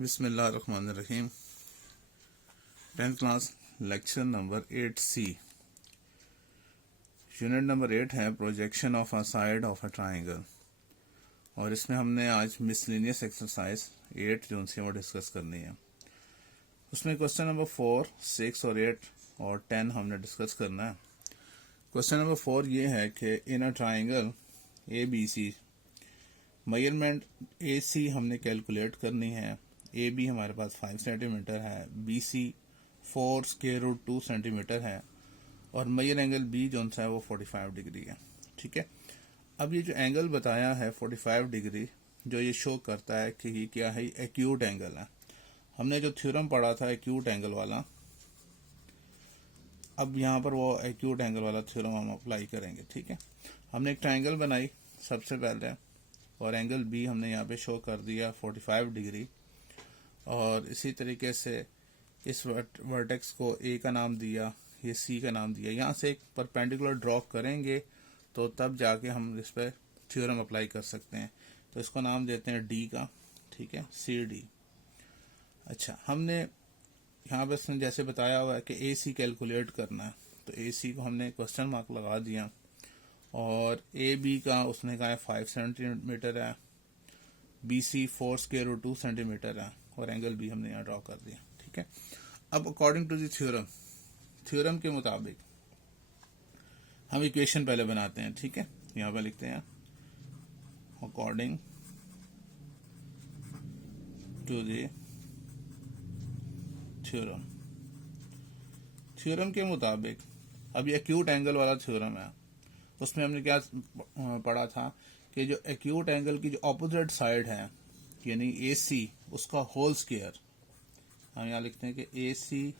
बिस्मिल्लाहिर्रहमानिर्रहीम। 10th class lecture number 8C, unit number 8 है projection of a side of a triangle. और इसमें हमने आज मिसलिनियस एक्सरसाइज 8 जो उनसे वो डिस्कस करनी है। उसमें क्वेश्चन नंबर 4, 6 और 8 और 10 हमने डिस्कस करना है। क्वेश्चन नंबर 4 ये है कि in a triangle ABC measurement AC हमने कैलकुलेट करनी है। AB हमारे पास 5 सेंटीमीटर है, BC 4√2 सेंटीमीटर है और मेजर एंगल B जो सा है वो 45 डिग्री है। ठीक है, अब ये जो एंगल बताया है 45 डिग्री, जो ये शो करता है कि ये क्या है, एक्यूट एंगल है। हमने जो थ्योरम पढ़ा था एक्यूट एंगल वाला, अब यहाँ पर वो एक्यूट एंगल वाला थ्योरम हम अप्लाई करेंगे। ठीक है, हमने एक ट्राइंगल बनाई सबसे पहले और एंगल B हमने यहाँ पे शो कर दिया 45 डिग्री, और इसी तरीके से इस वर्टेक्स को A का नाम दिया, ये C का नाम दिया। यहाँ से एक परपेंडिकुलर ड्रॉ करेंगे तो तब जाके हम इस पर थ्योरम अप्लाई कर सकते हैं। तो इसको नाम देते हैं D का। ठीक है, CD। अच्छा, हमने यहाँ पे जैसे बताया हुआ है कि AC कैलकुलेट करना है, तो AC को हमने क्वेश्चन मार्क लगा दिया और AB का उसने कहा 5 सेंटीमीटर है, BC 4√2 सेंटीमीटर है और एंगल B हमने यहाँ ड्रॉ कर दिया। ठीक है, अब अकॉर्डिंग टू द थ्योरम के मुताबिक हम इक्वेशन पहले बनाते हैं। ठीक है, यहाँ पे लिखते हैं अकॉर्डिंग टू द थ्योरम के मुताबिक, अब ये एक्यूट एंगल वाला थ्योरम है, उसमें हमने क्या पढ़ा था कि जो एक्यूट एंगल की जो ऑपोजिट साइड है यानी AC, उसका होल स्क्वायर, हम यहाँ लिखते हैं कि AC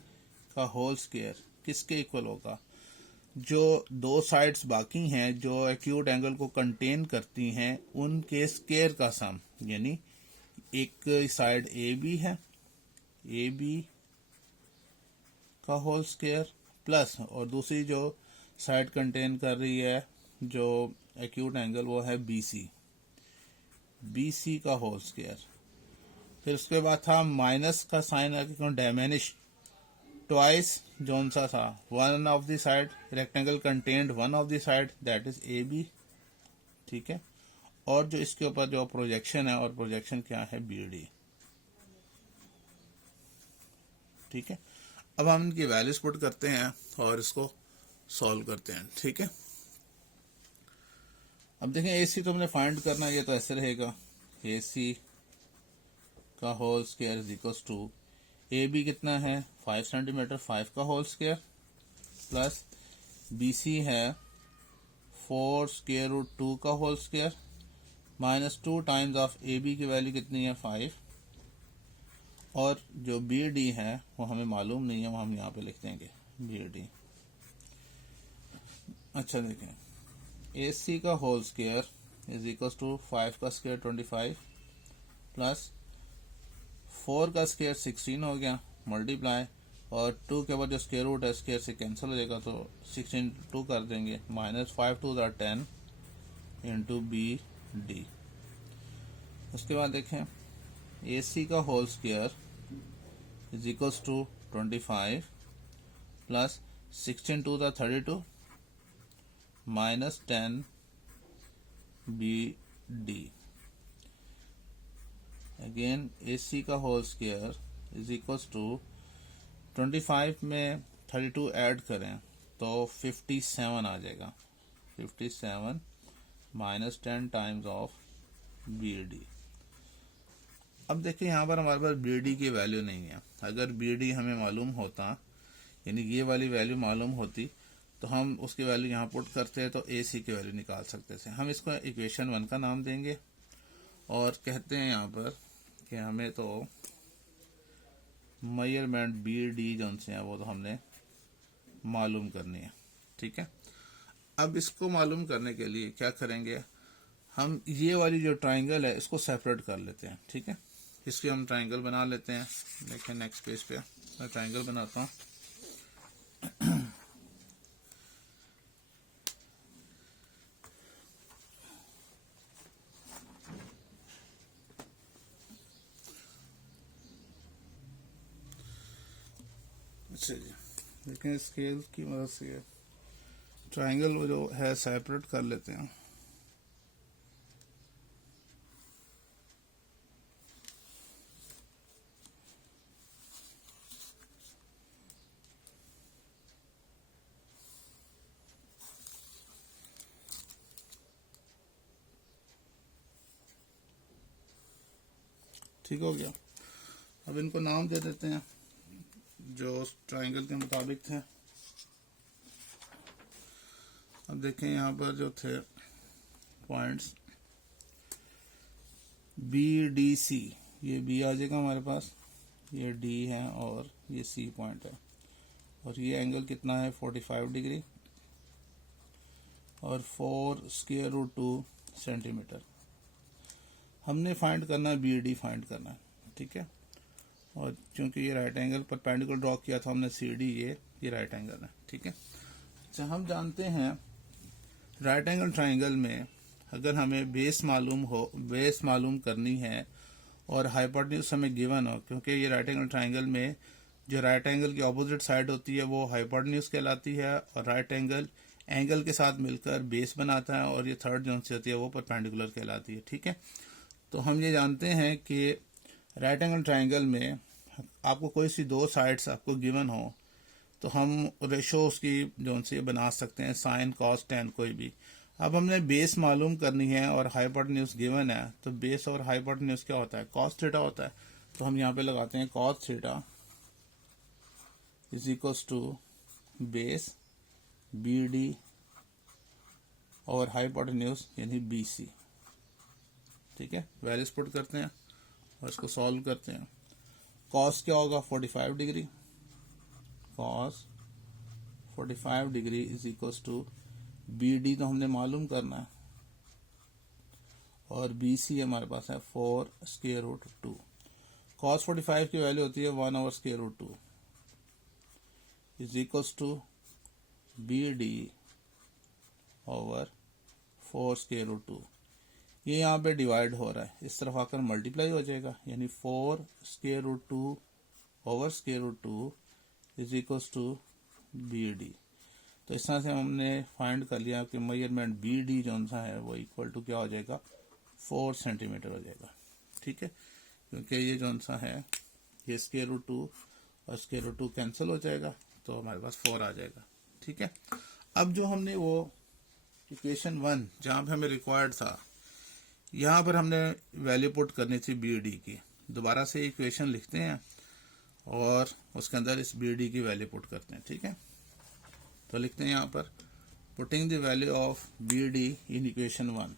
का होल स्क्वायर किसके इक्वल होगा, जो दो साइड्स बाकी हैं जो एक्यूट एंगल को कंटेन करती हैं उनके स्क्वायर का सम, यानी एक साइड AB है, AB का होल स्क्वायर प्लस, और दूसरी जो साइड कंटेन कर रही है जो एक्यूट एंगल वो है BC का होल स्क्वायर। फिर उसके बाद था माइनस का साइन डैमेनिश ट्वाइस जोन सा था, one of the side rectangle contained one of the side that is AB। ठीक है, और जो इसके ऊपर जो प्रोजेक्शन है, और प्रोजेक्शन क्या है BD। ठीक है, अब हम इनकी वैल्यूज पुट करते हैं और इसको सॉल्व करते हैं। ठीक है, अब देखें AC तो हमने फाइंड करना है, ये तो ऐसे रहेगा AC का whole square is equal to AB कितना है 5 सेंटीमीटर, 5 का होल स्क्वायर प्लस BC है 4√2 का whole square minus 2 times of AB की वैल्यू कितनी है 5, और जो BD है वो हमें मालूम नहीं है, वो हम यहाँ पे लिख देंगे BD। अच्छा देखें, AC का whole square is equal to 5 का स्क्वायर 25 प्लस 4 का स्क्वायर 16 हो गया मल्टीप्लाई, और 2 के बाद जो स्क्वायर रूट है स्क्वायर से कैंसिल हो जाएगा तो 16 2 कर देंगे, माइनस 5 2 10 इंटू BD। उसके बाद देखें AC का whole square is equal to 25 plus 16 2 32 minus 10 BD। Again AC का whole square is equal to 25 में 32 ऐड करें तो 57 आ जाएगा, 57 माइनस 10 टाइम्स ऑफ BD। अब देखिए यहाँ पर हमारे पास BD की वैल्यू नहीं है। अगर BD हमें मालूम होता, यानी ये वाली वैल्यू मालूम होती, तो हम उसकी वैल्यू यहाँ पुट करते तो AC की वैल्यू निकाल सकते थे। हम इसको इक्वेशन 1 का नाम देंगे और कहते हैं यहाँ पर कि हमें तो मेजरमेंट BD जो से है वो तो हमने मालूम करनी है। ठीक है, अब इसको मालूम करने के लिए क्या करेंगे, हम ये वाली जो ट्राइंगल है इसको सेपरेट कर लेते हैं। ठीक है, इसकी हम ट्राइंगल बना लेते हैं। देखिए नेक्स्ट पेज पे मैं ट्राइंगल बनाता हूँ। अच्छा जी, देखें स्केल की मदद से ट्राइंगल जो है सेपरेट कर लेते हैं। ठीक हो गया। अब इनको नाम दे देते हैं जो उस ट्राइंगल के मुताबिक थे। अब देखें यहाँ पर जो थे पॉइंट्स बी डी सी, ये बी आ जाएगा हमारे पास, ये डी है और ये सी पॉइंट है, और ये एंगल कितना है 45 डिग्री और 4√2 सेंटीमीटर। हमने फाइंड करना है बी डी फाइंड करना है, ठीक है। और क्योंकि ये राइट एंगल परपेंडिकुलर ड्रॉ किया था हमने सी डी, ये राइट एंगल है, ठीक है। अच्छा, हम जानते हैं राइट एंगल ट्राइंगल में अगर हमें बेस मालूम करनी है और हाइपोटेन्यूज हमें गिवन हो, क्योंकि ये राइट एंगल ट्राइंगल में जो राइट एंगल की ऑपोजिट साइड होती है वो हाइपोटेन्यूज कहलाती है, और राइट एंगल के साथ मिलकर बेस बनाता है, और ये थर्ड जोन से होती है वो परपेंडिकुलर कहलाती है, ठीक है। तो हम ये जानते हैं कि राइट एंगल ट्राइंगल में आपको कोई सी दो साइड्स आपको गिवन हो तो हम रेशो उसकी जोन से बना सकते हैं, साइन कॉस टेन कोई भी। अब हमने बेस मालूम करनी है और हाइपोटेन्यूज गिवन है, तो बेस और हाइपोटेन्यूज क्या होता है, कॉस थीटा होता है। तो हम यहाँ पे लगाते हैं cos theta is equals to base B D और हाइपोटेन्यूज यानी बी सी, ठीक है। वैल्यूज पुट करते हैं और इसको सॉल्व करते हैं। कॉस क्या होगा 45 degree, cos 45 degree is equals to B D तो हमने मालूम करना है, और बी सी हमारे पास है 4√2। कॉस 45 की वैल्यू होती है 1/√2 is equals to B D over 4√2। ये यहाँ पे डिवाइड हो रहा है, इस तरफ आकर मल्टीप्लाई हो जाएगा, यानी 4√2 over √2 is equals to B D. तो इस तरह से हमने फाइंड कर लिया कि मेजरमेंट बी डी जो सा है वो इक्वल टू क्या हो जाएगा 4 सेंटीमीटर हो जाएगा, ठीक है। क्योंकि ये जो सा है ये √2 और √2 कैंसिल हो जाएगा, तो हमारे पास 4 आ जाएगा, ठीक है। अब जो हमने वो इक्वेशन 1 जहाँ पे हमें रिक्वायर्ड था, यहाँ पर हमने वैल्यू पुट करनी थी बी डी की। दोबारा से इक्वेशन लिखते हैं और उसके अंदर इस बी डी की वैल्यू पुट करते हैं, ठीक है। तो लिखते हैं यहाँ पर putting the value of B D in equation 1,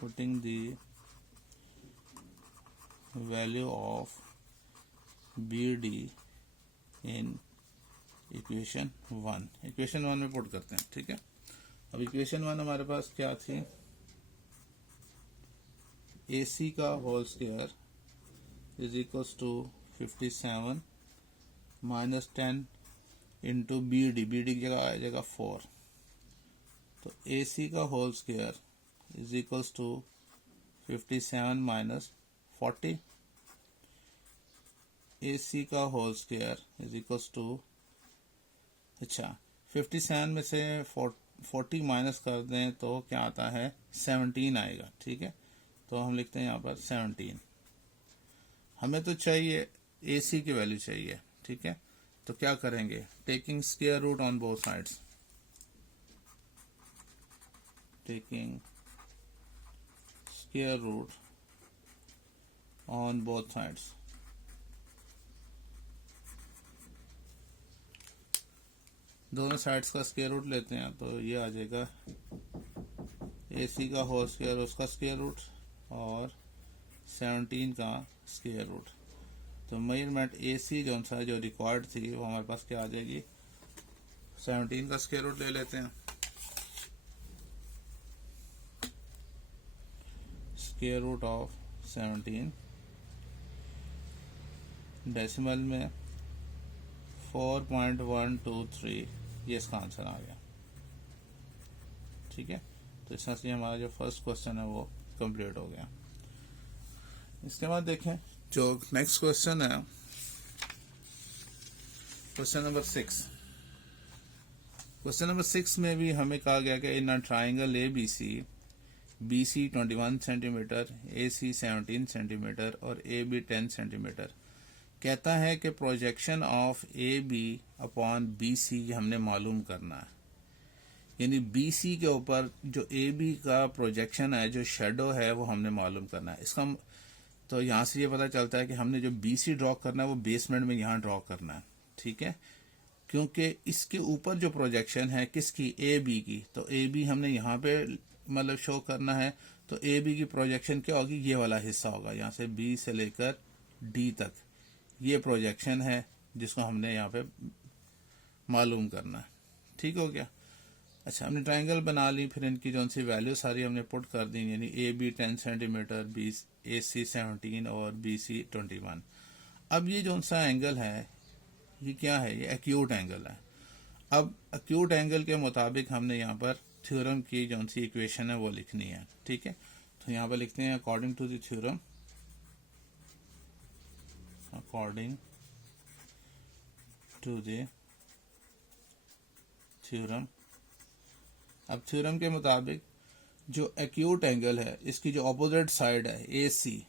putting the value of B D in equation 1, equation 1 में पुट करते हैं, ठीक है। अब इक्वेशन 1 हमारे पास क्या थी, ए सी का whole square is equals to 57 minus 10 into B D की जगह आ जाएगा 4, तो ए सी का whole square is equals to 57 minus 40, A C का whole square is equals to, अच्छा 57 में से 40 माइनस कर दें तो क्या आता है 17 आएगा, ठीक है। तो हम लिखते हैं यहाँ पर 17। हमें तो चाहिए ए सी की वैल्यू चाहिए, ठीक है। तो क्या करेंगे, taking square root on both sides, taking square root on both sides, दोनों साइड्स का स्क्वायर रूट लेते हैं, तो ये आ जाएगा ए सी का होल स्क्वायर उसका स्क्वायर रूट और 17 का स्क्वायर रूट। तो मेजरमेंट ए सी जो सा जो रिक्वायर्ड थी वो हमारे पास क्या आ जाएगी 17 का स्क्वायर रूट ले लेते हैं, स्क्वायर रूट ऑफ 17 डेसिमल में 4.123, ये इसका आंसर आ गया, ठीक है। तो इस तरह से हमारा जो फर्स्ट क्वेश्चन है वो कंप्लीट हो गया। इसके बाद देखें जो नेक्स्ट क्वेश्चन है, क्वेश्चन नंबर 6। क्वेश्चन नंबर 6 में भी हमें कहा गया कि in a triangle A B C, B C 21 centimetre, A C 17 centimetre और ए बी 10 सेंटीमीटर, कहता है कि projection of A B upon B C हमने मालूम करना है। यानी बी सी के ऊपर जो ए बी का प्रोजेक्शन है, जो शेडो है, वो हमने मालूम करना है। इसका तो यहाँ से ये पता चलता है कि हमने जो बी सी ड्रॉ करना है वो बेसमेंट में यहाँ ड्रॉ करना है, ठीक है, क्योंकि इसके ऊपर जो प्रोजेक्शन है किसकी, ए बी की, तो ए बी हमने यहाँ पे मतलब शो करना है। तो ए बी की प्रोजेक्शन क्या होगी, ये वाला हिस्सा होगा, यहाँ से बी से लेकर डी तक ये प्रोजेक्शन है जिसको हमने यहाँ पे मालूम करना है। ठीक हो गया। अच्छा, हमने ट्राइंगल बना ली, फिर इनकी जो सी वैल्यू सारी हमने पुट कर दी, यानी A B 10 centimetre, B A C 17 और बी सी 21। अब ये जो सा एंगल है ये क्या है, ये एक्यूट एंगल है। अब एक्यूट एंगल के मुताबिक हमने यहाँ पर थ्योरम की जो सी इक्वेशन है वो लिखनी है, ठीक है। तो यहाँ पर लिखते हैं according to the theorem, according to the theorem. अब थ्योरम के मुताबिक जो एक्यूट एंगल है इसकी जो अपोजिट साइड है ए सी,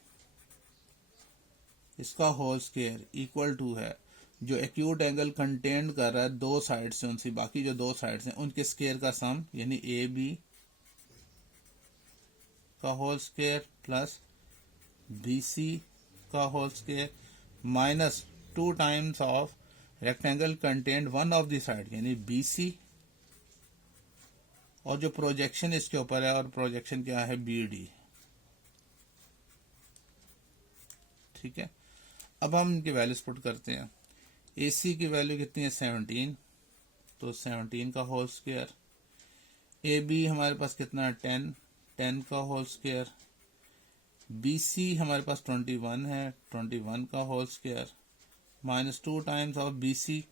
इसका होल स्क्वायर इक्वल टू है जो एक्यूट एंगल कंटेन कर रहा है दो साइड से, उनसी बाकी जो दो साइड्स हैं उनके स्क्वायर का सम, यानी ए बी का whole square plus B C का whole square minus 2 times of rectangle contained one of the side, यानी बी सी, और जो प्रोजेक्शन इसके ऊपर है, और प्रोजेक्शन क्या है, बी डी। ठीक है। अब हम इनकी वैल्यूज पुट करते हैं। ए सी की वैल्यू कितनी है, 17, तो 17 का होल स्क्वायर। ए बी हमारे पास कितना है, 10, 10 का होल स्क्वायर। बी सी हमारे पास 21 है, 21 का whole square minus 2 times of B C,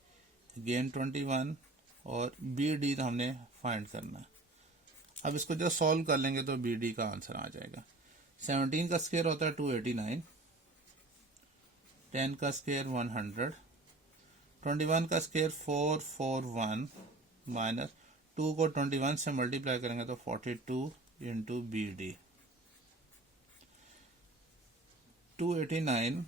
again 21, और बी डी तो हमने फाइंड करना। अब इसको जब सॉल्व कर लेंगे तो बी डी का आंसर आ जाएगा। 17 का स्क्वायर होता है 289, 10 का स्क्वायर 100, 21 का स्क्वायर 441, माइनस 2 को 21 से मल्टीप्लाई करेंगे तो 42 into B D. 289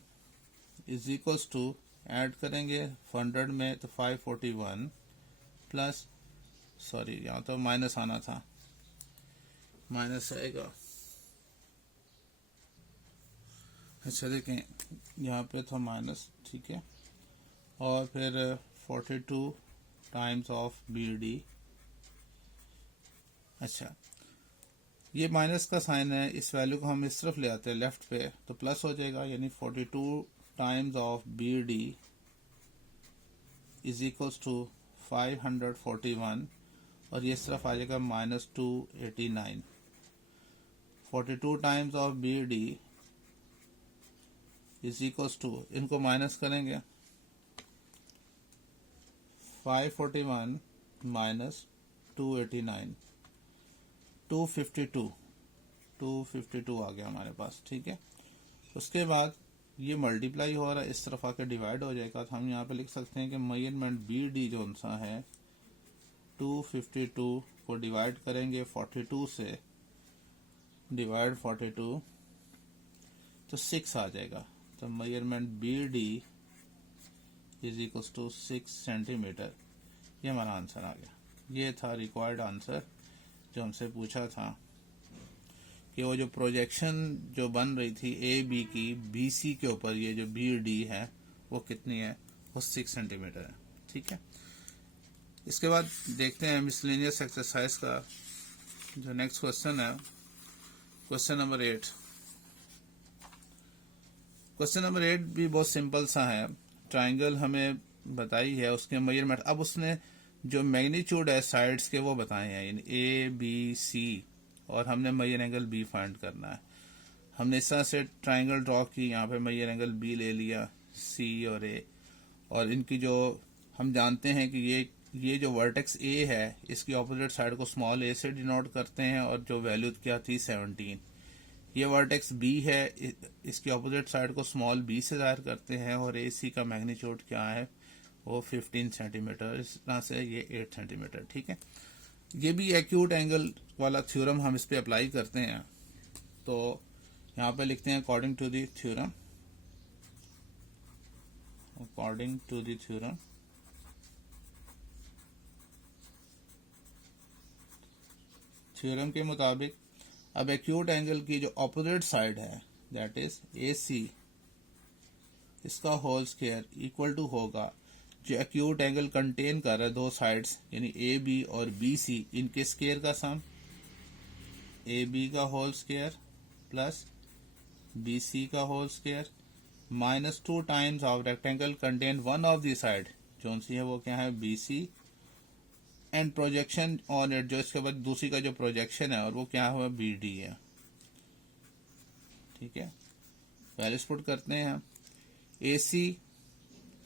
is equals to, add करेंगे 100 में तो 541 प्लस, सॉरी यहाँ तो माइनस आना था, माइनस आएगा। अच्छा देखें यहाँ पे था माइनस, ठीक है, और फिर 42 टाइम्स ऑफ बी डी। अच्छा, ये माइनस का साइन है, इस वैल्यू को हम इस तरफ ले आते हैं लेफ्ट पे तो प्लस हो जाएगा, यानी 42 times of B D is equals to 541, और ये इस तरफ आ जाएगा minus 289। 42 times of B D is equals to, इनको माइनस करेंगे, 541 माइनस 289, 252 आ गया हमारे पास, ठीक है। उसके बाद ये मल्टीप्लाई हो रहा है, इस तरफ आके डिवाइड हो जाएगा, तो हम यहाँ पे लिख सकते हैं कि मेजरमेंट बी डी जो सा है 252 को डिवाइड करेंगे 42 से, डिवाइड 42 तो 6 आ जाएगा, तो measurement B D is equal to 6 centimetre. ये हमारा आंसर आ गया। ये था रिक्वायर्ड आंसर जो हमसे पूछा था कि वो जो प्रोजेक्शन जो बन रही थी ए बी की बी सी के ऊपर, ये जो बी डी है वो कितनी है, वो 6 सेंटीमीटर है, ठीक है। इसके बाद देखते हैं मिसलेनियस एक्सरसाइज का जो नेक्स्ट क्वेश्चन है, क्वेश्चन नंबर 8। क्वेश्चन नंबर 8 भी बहुत सिंपल सा है। ट्राइंगल हमें बताई है, उसके मेजरमेंट, अब उसने जो मैग्नीट्यूड है साइड्स के वो बताए हैं, यानी ए बी सी, और हमने मेजर एंगल बी फाइंड करना है। हमने इस तरह से ट्राइंगल ड्रॉ की, यहाँ पे मेजर एंगल बी ले लिया, सी और ए, और इनकी जो हम जानते हैं कि ये जो वर्टेक्स ए है इसकी ऑपोजिट साइड को स्मॉल ए से डिनोट करते हैं, और जो वैल्यू क्या थी 17, ये वर्टेक्स बी है, इसकी ऑपोजिट साइड को स्मॉल बी से जाहिर करते हैं, और ए सी का मैग्नीट्यूड क्या है, वो 15 सेंटीमीटर, इस तरह से ये 8 सेंटीमीटर। ठीक है, ये भी एक्यूट एंगल वाला थ्योरम हम इस पे अप्लाई करते हैं। तो यहाँ पे लिखते हैं according to the theorem, according to the theorem theorem के मुताबिक अब एक्यूट एंगल की जो ऑपोजिट साइड है दैट इज ए सी, इसका होल स्क्वायर इक्वल टू होगा जो एक्यूट एंगल कंटेन कर रहा है दो साइड्स यानी ए बी और बी सी, इनके स्क्वायर का सम, ए बी का whole square plus B C का whole square minus 2 times of rectangle contained one of the side, जो सी है वो क्या है B C, and projection on it, जो इसके बाद दूसरी का जो प्रोजेक्शन है और वो क्या हुआ बी डी है। ठीक है, पहले पुट करते हैं हम, ए सी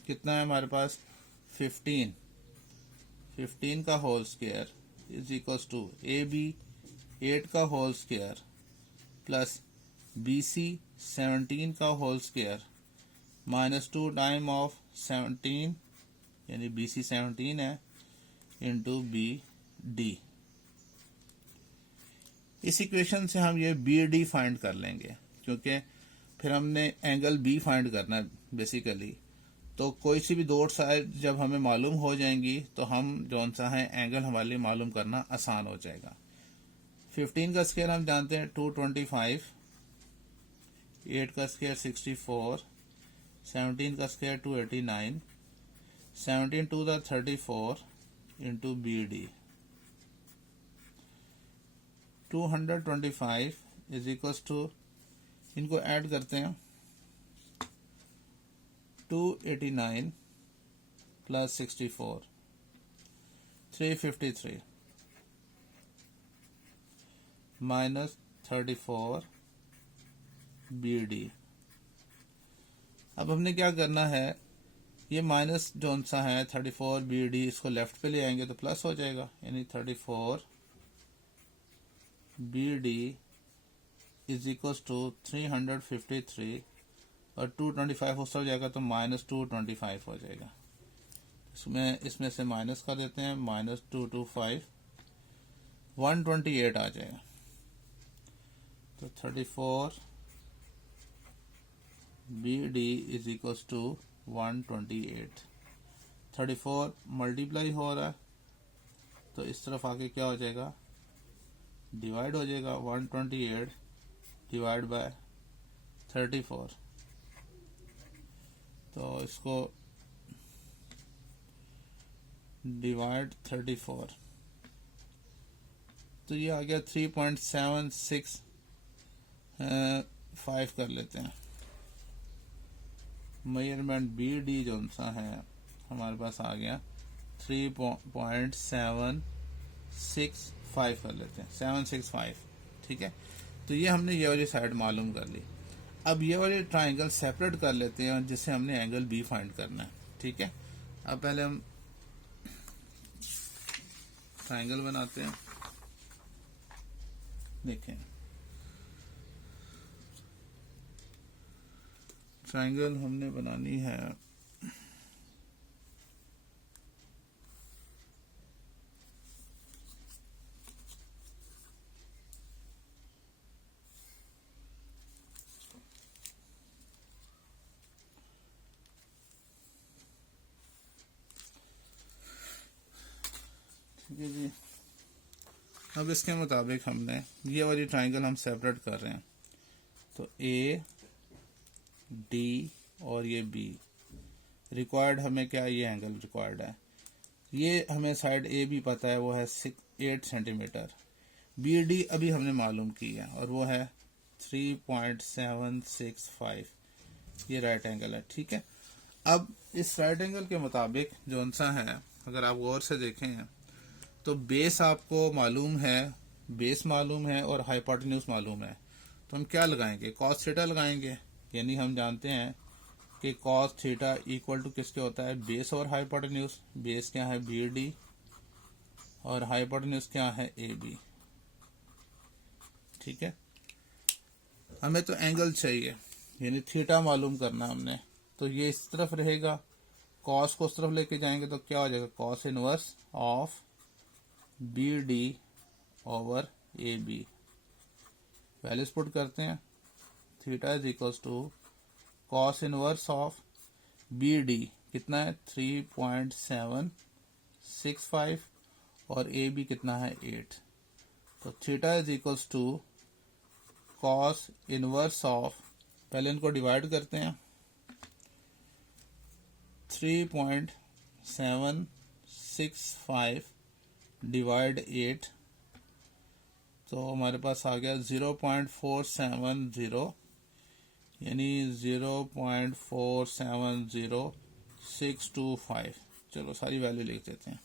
कितना है हमारे पास 15 का whole square is equal to A B 8 का whole square plus B C 17 का whole square minus 2 time of 17 यानी बी सी 17 है इंटू बी डी। इस इक्वेशन से हम ये बी डी फाइंड कर लेंगे, क्योंकि फिर हमने एंगल बी फाइंड करना है बेसिकली। तो कोई सी भी दो साइड जब हमें मालूम हो जाएंगी तो हम जौन सा है एंगल हमारे लिए मालूम करना आसान हो जाएगा। 15 का स्क्वायर हम जानते हैं 225, 8 का स्क्वायर 64, 17 का square 289, 17 to the 34 into B D. 225 is equal to, इनको ऐड करते हैं, 289 प्लस 64 353 माइनस 34 बी डी। अब हमने क्या करना है, ये माइनस जोन सा है 34 बी डी, इसको लेफ्ट पे ले आएंगे तो प्लस हो जाएगा, यानी 34 B D is equal to 353 और 225 उससे हो जाएगा तो माइनस 225 हो जाएगा। इसमें से माइनस कर देते हैं, माइनस 225 128 आ जाएगा। तो 34 B D is equal to 128। 34 multiply हो रहा है तो इस तरफ आके क्या हो जाएगा, डिवाइड हो जाएगा, 128 डिवाइड बाय 34। तो इसको डिवाइड 34 तो ये आ गया 3.765 कर लेते हैं। मेजरमेंट बी डी जो सा है हमारे पास आ गया 3.765 कर लेते हैं, 765। ठीक है, तो ये हमने ये वाली साइड मालूम कर ली। अब ये वाले ट्राइंगल सेपरेट कर लेते हैं जिससे हमने एंगल बी फाइंड करना है। ठीक है, अब पहले हम ट्राइंगल बनाते हैं। देखें, ट्राइंगल हमने बनानी है जी। अब इसके मुताबिक हमने ये वाली ट्राइंगल हम सेपरेट कर रहे हैं, तो ए डी और ये बी रिक्वायर्ड, हमें क्या ये एंगल रिक्वायर्ड है। ये हमें साइड ए बी पता है वो है 8 सेंटीमीटर, बी डी अभी हमने मालूम की है और वो है 3.765, ये राइट एंगल है। ठीक है, अब इस राइट एंगल के मुताबिक जो सा है, अगर आप गौर से देखें तो बेस आपको मालूम है, बेस मालूम है और हाइपोटेन्यूज मालूम है, तो हम क्या लगाएंगे, कॉस थीटा लगाएंगे। यानी हम जानते हैं कि कॉस थीटा इक्वल टू किसके होता है, बेस और हाइपोटेन्यूज। बेस क्या है बी डी और हाइपोटेन्यूज क्या है ए बी। ठीक है, हमें तो एंगल चाहिए, यानी थीटा मालूम करना हमने। तो ये इस तरफ रहेगा, कॉस को उस तरफ लेके जाएंगे तो क्या हो जाएगा, cos inverse of B D over A B. Values put करते हैं, theta is equals to cos inverse of B D कितना है 3.765 और ए बी कितना है 8। तो theta is equals to cos inverse of, पहले इनको डिवाइड करते हैं, 3.765 डिवाइड 8, तो हमारे पास आ गया 0.470, यानी 0.470625। चलो सारी वैल्यू लिख देते हैं।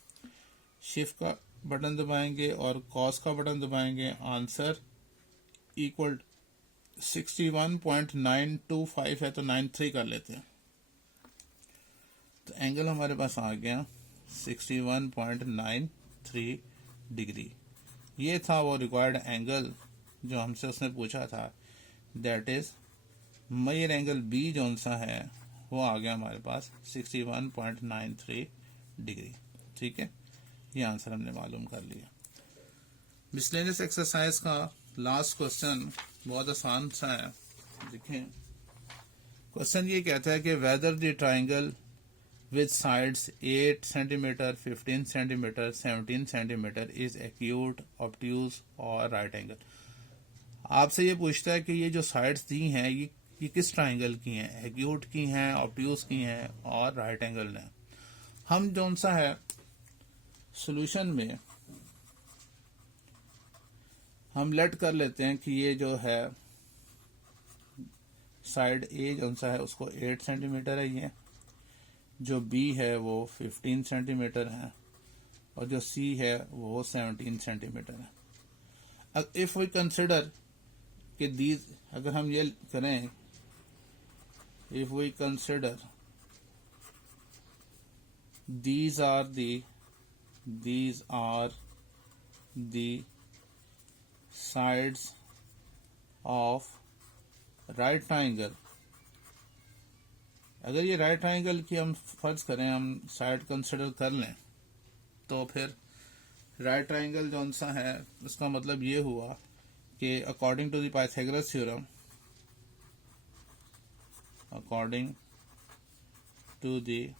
शिफ्ट का बटन दबाएंगे और कॉस का बटन दबाएंगे, आंसर इक्वल 61.925 है, तो 93 कर लेते हैं। तो एंगल हमारे पास आ गया 61.93 डिग्री। ये था वो रिक्वायर्ड एंगल जो हमसे उसने पूछा था, that is measure angle B जो सा है वो आ गया हमारे पास 61.93 डिग्री। ठीक है, ये आंसर हमने मालूम कर लिया। मिसलेनियस एक्सरसाइज का लास्ट क्वेश्चन बहुत आसान सा है, देखें। क्वेश्चन ये कहता है कि whether the triangle with sides 8 centimeter, 15 centimeter, 17 centimeter is acute, obtuse और right angle। आपसे ये पूछता है कि ये जो साइड्स दी हैं ये किस ट्राइंगल की हैं, एक्यूट की हैं, ऑब्ट्यूज की हैं और राइट एंगल हैं। हम जौन सा है सॉल्यूशन में हम लेट कर लेते हैं कि ये जो है साइड ए जौन सा है उसको 8 सेंटीमीटर है ये, जो बी है वो 15 सेंटीमीटर है और जो सी है वो 17 सेंटीमीटर है। इफ वी कंसिडर कि दीज, अगर हम ये करें, if we consider these are the sides of right triangle। अगर ये राइट ट्राइंगल की हम फर्ज करें, हम साइड कंसिडर कर लें, तो फिर राइट ट्राइंगल जौन सा है उसका मतलब ये हुआ कि according to the Pythagoras theorem, according to the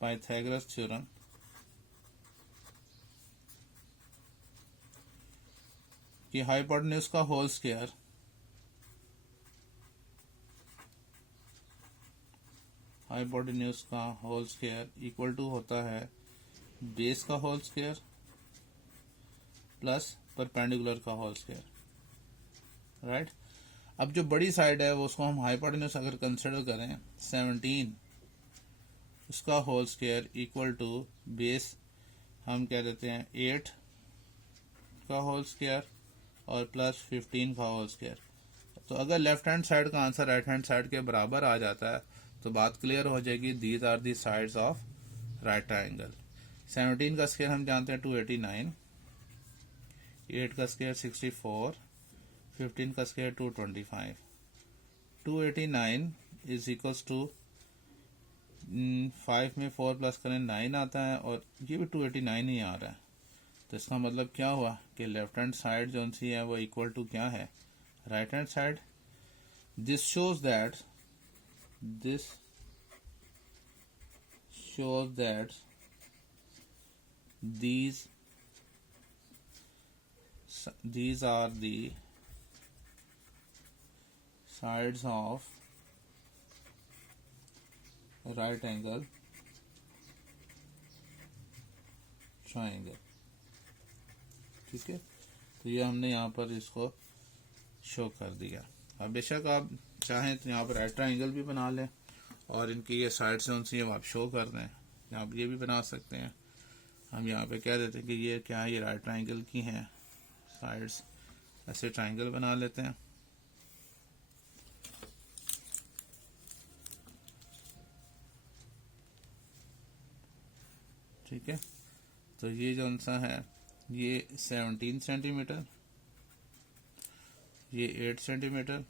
Pythagoras theorem, कि हाइपोटेन्यूज का होल स्क्वायर हाइपोटेन्यूज का होल स्क्वायर इक्वल टू होता है बेस का होल स्क्वायर प्लस परपेंडिकुलर का होल स्क्वायर, राइट। अब जो बड़ी साइड है वो उसको हम हाइपोटेन्यूज अगर कंसिडर करें 17, उसका whole square equal to base हम कह देते हैं 8 का होल स्क्वायर और प्लस 15 का होल स्क्वायर। तो अगर लेफ्ट हैंड साइड का आंसर राइट हैंड साइड के बराबर आ जाता है तो बात क्लियर हो जाएगी, these are the sides of right triangle. 17 का स्क्वायर हम जानते हैं 289, 8 का स्क्वायर 64, 15 का स्क्वायर 225। 289 इज इक्वल्स टू 5 में 4 प्लस करें 9 आता है और ये भी 289 ही आ रहा है। तो इसका मतलब क्या हुआ कि लेफ्ट हैंड साइड जो सी है वो इक्वल टू क्या है, right hand side. This shows that these are the sides of right angle triangle। ठीक है, तो ये हमने यहाँ पर इसको शो कर दिया। अब बेशक आप चाहें तो यहाँ पर राइट ट्राइंगल भी बना लें और इनकी ये साइड्स जो सी आप शो कर दें, आप ये भी बना सकते हैं। हम यहाँ पे कह देते हैं कि ये क्या है, ये राइट ट्राइंगल की हैं साइड्स, ऐसे ट्राइंगल बना लेते हैं। ठीक है, तो ये जो सा है ये 17 सेंटीमीटर ये 8 सेंटीमीटर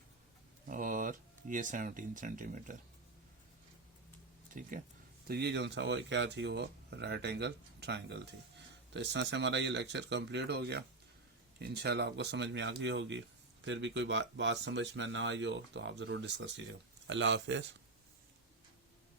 और ये 17 सेंटीमीटर। ठीक है, तो ये जो सा वो क्या थी, वो राइट एंगल ट्राइंगल थी। तो इस तरह से हमारा ये लेक्चर कंप्लीट हो गया। इंशाल्लाह आपको समझ में आ गई होगी। फिर भी कोई बात समझ में ना आई हो तो आप ज़रूर डिस्कस कीजिएगा। अल्लाह हाफिज़।